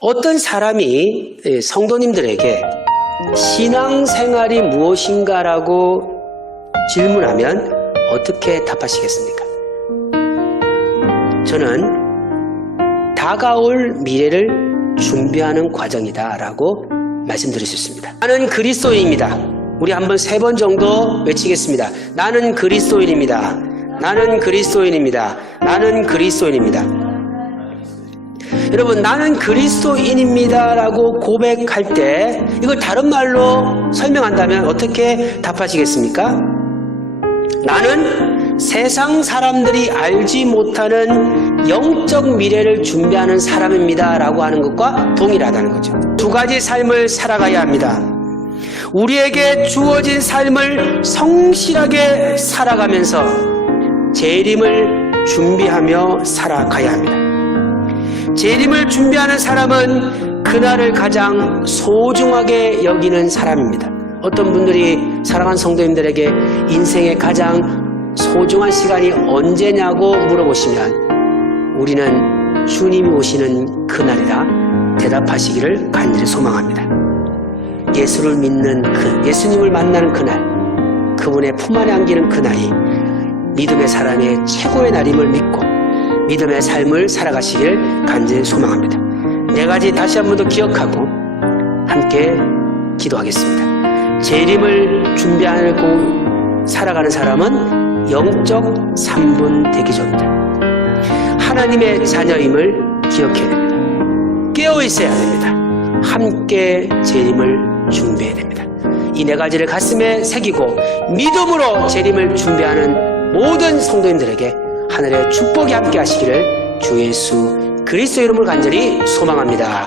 어떤 사람이 예, 성도님들에게 신앙생활이 무엇인가라고 질문하면 어떻게 답하시겠습니까? 저는 다가올 미래를 준비하는 과정이다라고 말씀드릴 수 있습니다. 나는 그리스도인입니다. 우리 한번 세 번 정도 외치겠습니다. 나는 그리스도인입니다. 나는 그리스도인입니다. 나는 그리스도인입니다. 여러분, 나는 그리스도인입니다 라고 고백할 때 이걸 다른 말로 설명한다면 어떻게 답하시겠습니까? 나는 세상 사람들이 알지 못하는 영적 미래를 준비하는 사람입니다. 라고 하는 것과 동일하다는 거죠. 두 가지 삶을 살아가야 합니다. 우리에게 주어진 삶을 성실하게 살아가면서 재림을 준비하며 살아가야 합니다. 재림을 준비하는 사람은 그날을 가장 소중하게 여기는 사람입니다. 어떤 분들이 사랑하는 성도님들에게 인생의 가장 소중한 시간이 언제냐고 물어보시면 우리는 주님이 오시는 그날이라 대답하시기를 간절히 소망합니다. 예수를 믿는 그 예수님을 만나는 그날, 그분의 품 안에 안기는 그날이 믿음의 사람의 최고의 날임을 믿고 믿음의 삶을 살아가시길 간절히 소망합니다. 네 가지 다시 한 번 더 기억하고 함께 기도하겠습니다. 재림을 준비하고 살아가는 사람은 영적 3분 대기조입니다. 하나님의 자녀임을 기억해야 됩니다. 깨어 있어야 됩니다. 함께 재림을 준비해야 됩니다. 이 네 가지를 가슴에 새기고 믿음으로 재림을 준비하는 모든 성도님들에게 하늘의 축복이 함께 하시기를 주 예수 그리스도 이름을 간절히 소망합니다.